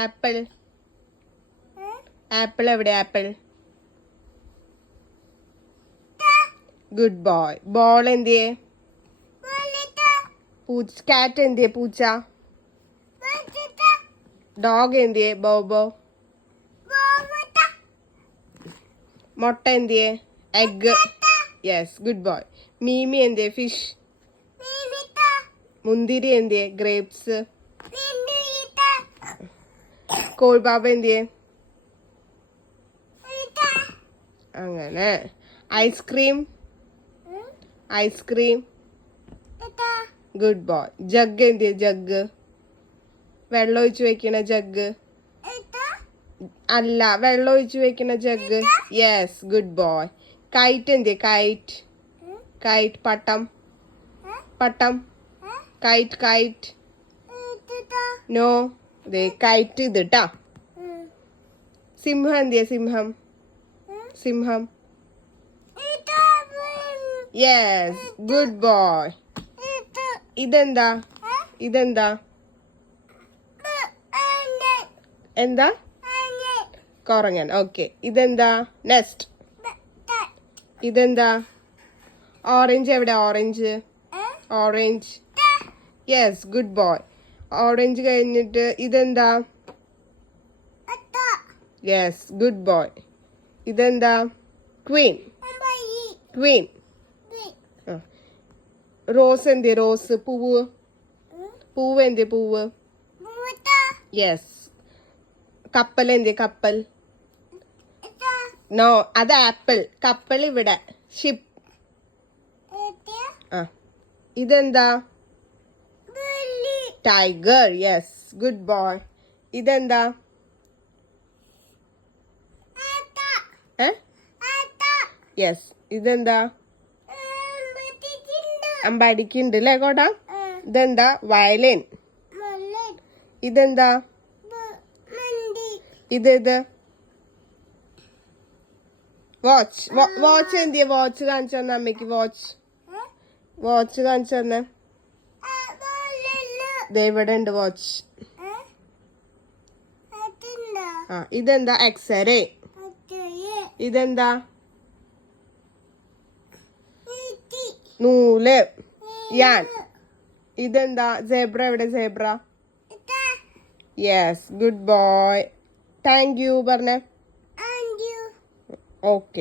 Apple. Apple എവിടെ? Apple. Good boy. Ball എന്തിയെ? Cat എന്തിയെ? പൂച്ച. ഡോഗ് എന്തിയെ? ബോബോ. മുട്ട എന്തിയെ? എഗ്. Yes, good boy. മീമി എന്തിയെ? ഫിഷ്. മുന്തിരി എന്തിയെ? ഗ്രേപ്സ്. കോഴിബാബ എന്തിയെ? അങ്ങനെ. Ice cream. Ice cream. Good boy. Jug എന്തിയെ? ജഗ്. വെള്ളം ഒഴിച്ചു വെക്കണ ജഗ്. അല്ല, വെള്ളം ഒഴിച്ചു വെക്കണ jug. Yes, good boy. Kite എന്തിയെ? കൈറ്റ്. കൈറ്റ്. പട്ടം. പട്ടം. കൈറ്റ്. കൈറ്റ്. നോ, കൈറ്റ് ഇത് ട്ടാ. സിംഹം എന്തിയെ? സിംഹം. സിംഹം. Yes, good boy. ഇതെന്താ? ഇതെന്താ? എന്താ? കൊറങ്ങൻ. ഓക്കെ. ഇതെന്താ? നെസ്റ്റ്. ഇതെന്താ? ഓറഞ്ച് എവിടെ? Orange. Orange. Yes, good boy. Orange കഴിഞ്ഞിട്ട് ഇതെന്താ? Yes, good boy. ഇതെന്താ? ക്വീൻ. ക്വീൻ. റോസ് എന്തിയെ? റോസ്. പൂവ്. പൂവ് എന്തിയെ? പൂവ്. യെസ്. കപ്പൽ എന്തിയെ? കപ്പൽ. നോ, അത് ആപ്പിൾ. കപ്പൽ ഇവിടെ. ഷിപ്പ്. ആ, ഇതെന്താ? ടൈഗർ. Yes, good boy. ഇതെന്താ? യെസ്. ഇതെന്താ? അമ്പടിക്കുണ്ട് അല്ലേ കോട്ട? ഇതെന്താ? വയലിൻ. ഇതെന്താ? ഇത് വാച്ച്. വാച്ച് എന്തിയെ? വാച്ച് കാണിച്ചു തന്നെ അമ്മയ്ക്ക്. വാച്ച്. വാച്ച് കാണിച്ചു തന്നെ. ഇവിടെ ഉണ്ട് വാച്ച്. ആ, ഇതെന്താ? എക്സ്റേ. ഇതെന്താ? നൂല്. യാൻ. ഇതെന്താ? സേബ്ര എവിടെ? Zebra. Yes, good boy. Thank you പറഞ്ഞേ. ഓക്കെ.